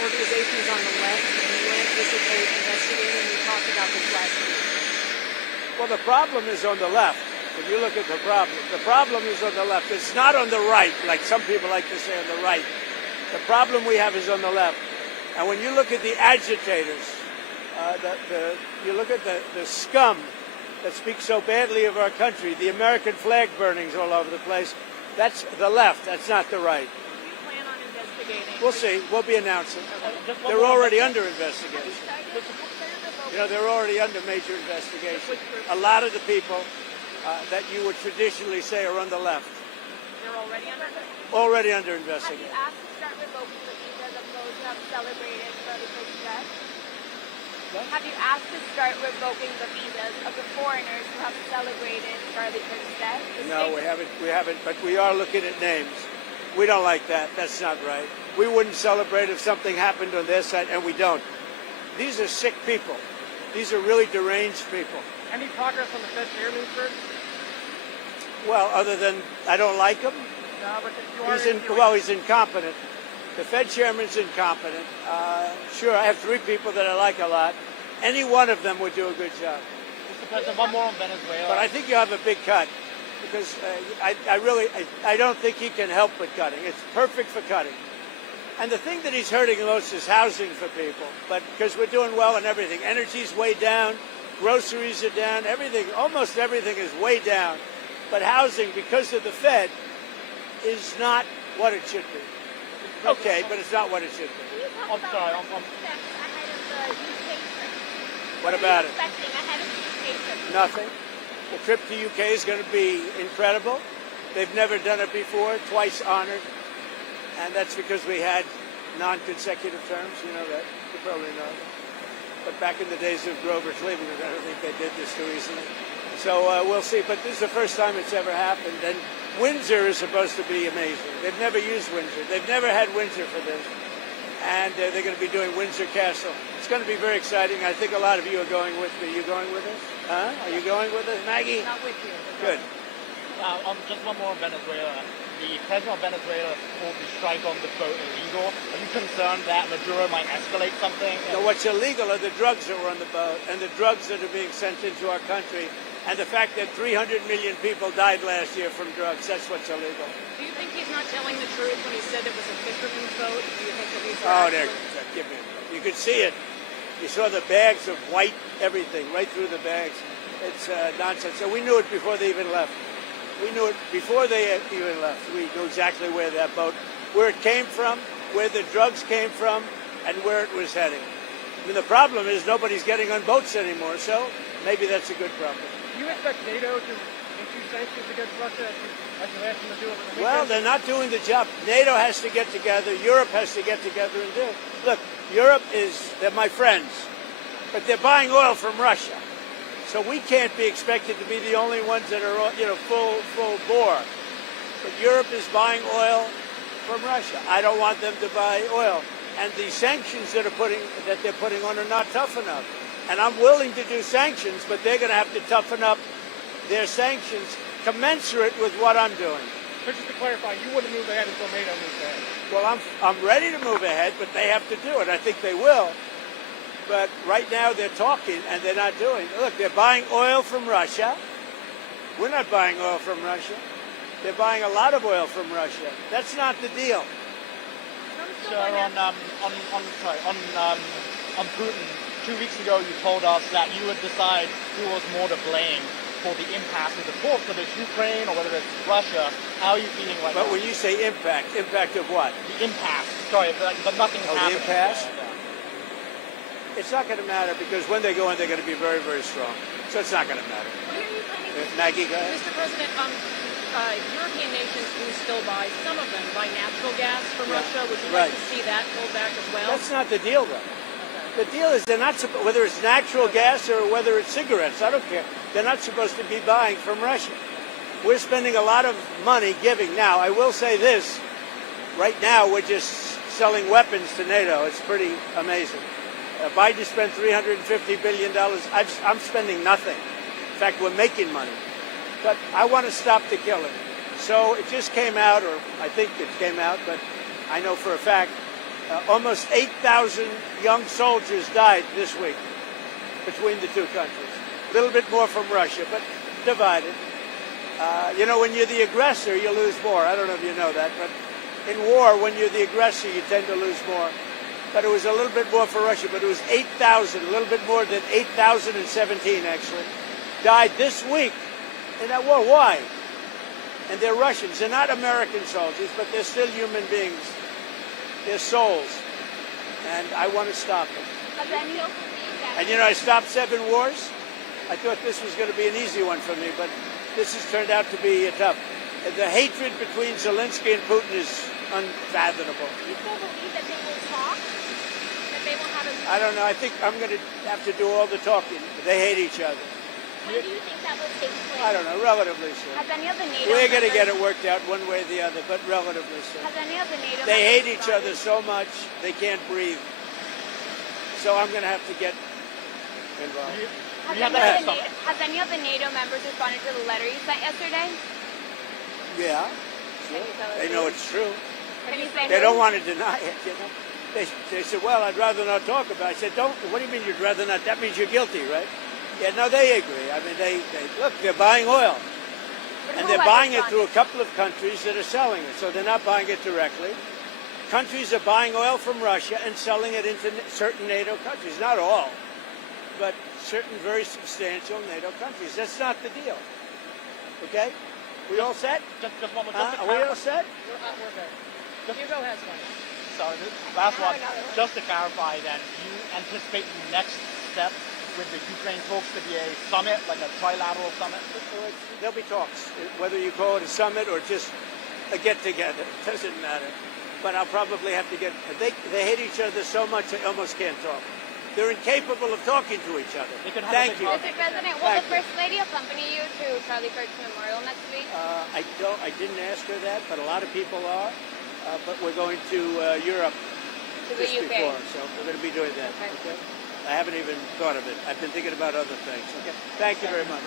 organizations on the left, and you anticipate investigating. We talked about this last week. Well, the problem is on the left. If you look at the problem is on the left. It's not on the right, like some people like to say on the right. The problem we have is on the left. And when you look at the agitators, you look at the scum that speaks so badly of our country, the American flag burnings all over the place, that's the left. That's not the right. Do you plan on investigating? We'll see. We'll be announcing. They're already under investigation. You know, they're already under major investigation. A lot of the people that you would traditionally say are on the left. They're already under investigation? Already under investigation. Have you asked to start revoking the visas of those who have celebrated Charlie Kirk's death? What? Have you asked to start revoking the visas of the foreigners who have celebrated Charlie Kirk's death? No, we haven't, but we are looking at names. We don't like that. That's not right. We wouldn't celebrate if something happened on their side, and we don't. These are sick people. These are really deranged people. Any progress on the Fed chairman, sir? Well, other than I don't like him. No, but He's incompetent. The Fed chairman's incompetent. Sure, I have three people that I like a lot. Any one of them would do a good job. Mr. President, one more on Venezuela. But I think you have a big cut because I don't think he can help but cutting. It's perfect for cutting. And the thing that he's hurting most is housing for people. But because we're doing well in everything, energy's way down, groceries are down, everything, almost everything is way down. But housing, because of the Fed, is not what it should be. Okay, but it's not what it should be. I'm sorry. Ahead of the UK trip. What about it? Expecting ahead of the UK trip. Nothing. The trip to UK is going to be incredible. They've never done it before, twice honored. And that's because we had non-consecutive terms. You know that. You probably know that. But back in the days of Grover Cleveland, I don't think they did this too easily. So we'll see. But this is the first time it's ever happened. And Windsor is supposed to be amazing. They've never used Windsor. They've never had Windsor for this. And they're going to be doing Windsor Castle. It's going to be very exciting. I think a lot of you are going with me. Are you going with us? Huh? Are you going with us, Maggie? Not with you. Good. Just one more on Venezuela. The president of Venezuela called the strike on the boat illegal. Are you concerned that Maduro might escalate something? No, what's illegal are the drugs that were on the boat and the drugs that are being sent into our country and the fact that 300 million people died last year from drugs. That's what's illegal. Do you think he's not telling the truth when he said it was a fisherman's boat? Do you think that these Oh, are there. Give me a minute. You could see it. You saw the bags of white everything right through the bags. It's nonsense. So we knew it before they even left. We knew it before they even left. We knew exactly where that boat, where it came from, where the drugs came from, and where it was heading. I mean, the problem is nobody's getting on boats anymore, so maybe that's a good problem. Do you expect NATO to issue sanctions against Russia as you asked them to do over the weekend? Well, they're not doing the job. NATO has to get together. Europe has to get together and do it. Look, Europe they're my friends, but they're buying oil from Russia. So we can't be expected to be the only ones that are, full bore. But Europe is buying oil from Russia. I don't want them to buy oil. And the sanctions that they're putting on are not tough enough. And I'm willing to do sanctions, but they're going to have to toughen up their sanctions commensurate with what I'm doing. But just to clarify, you wouldn't move ahead until NATO moves ahead. Well, I'm ready to move ahead, but they have to do it. I think they will. But right now they're talking and they're not doing it. Look, they're buying oil from Russia. We're not buying oil from Russia. They're buying a lot of oil from Russia. That's not the deal. Sir, on Putin, 2 weeks ago you told us that you would decide who was more to blame for the impasse of the talks, whether it's Ukraine or whether it's Russia. How are you feeling right now? But when you say impact of what? The impasse. Sorry, but nothing's happening. The impasse? It's not going to matter because when they go in, they're going to be very, very strong. So it's not going to matter. Maggie, go ahead. Mr. President, European nations do still buy, some of them buy natural gas from Russia. Would you like to see that pulled back as well? That's not the deal, though. The deal is they're not whether it's natural gas or whether it's cigarettes. I don't care. They're not supposed to be buying from Russia. We're spending a lot of money giving. Now, I will say this. Right now, we're just selling weapons to NATO. It's pretty amazing. Biden spent $350 billion. I'm spending nothing. In fact, we're making money. But I want to stop the killing. So it just came out, or I think it came out, but I know for a fact Almost 8,000 young soldiers died this week between the two countries. A little bit more from Russia, but divided. When you're the aggressor, you lose more. I don't know if you know that, but in war, when you're the aggressor, you tend to lose more. But it was a little bit more for Russia, but it was 8,000, a little bit more than 8,017 actually, died this week in that war. Why? And they're Russians. They're not American soldiers, but they're still human beings. They're souls. And I want to stop them. And I stopped 7 wars. I thought this was going to be an easy one for me, but this has turned out to be tough. The hatred between Zelensky and Putin is unfathomable. Do you still believe that they will talk? That they will have a... I don't know. I think I'm going to have to do all the talking. They hate each other. When do you think that will take place? I don't know. Relatively soon. Has any of the NATO We're going to get members- it worked out one way or the other, but relatively soon. Has any of the NATO They hate members each other responded? so much they can't breathe. So I'm going to have to get involved. Has any of the NATO members responded to the letter you sent yesterday? Yeah. Can you tell us They know it's true. Can you say They who? don't want to deny it, They said, well, I'd rather not talk about it. I said, don't. What do you mean you'd rather not? That means you're guilty, right? Yeah, no, they agree. I mean, they look, they're buying oil. And they're buying it through a couple of countries that are selling it. So they're not buying it directly. Countries are buying oil from Russia and selling it into certain NATO countries. Not all, but certain very substantial NATO countries. That's not the deal. Okay? We all set? Just one more. Are we all set? We're good. Hugo has one. Sorry, last one. Just to clarify then, you anticipate the next step with the Ukraine talks to be a summit, like a trilateral summit? There'll be talks, whether you call it a summit or just a get-together. It doesn't matter. But I'll probably have to get... They hate each other so much they almost can't talk. They're incapable of talking to each other. Thank you. Mr. President, will the First Lady accompany you to Charlie Kirk's memorial next week? I didn't ask her that, but a lot of people are. But we're going to Europe To the just UK. before, so we're going to be doing that. Okay. Okay? I haven't even thought of it. I've been thinking about other things. Okay. Thank you very much.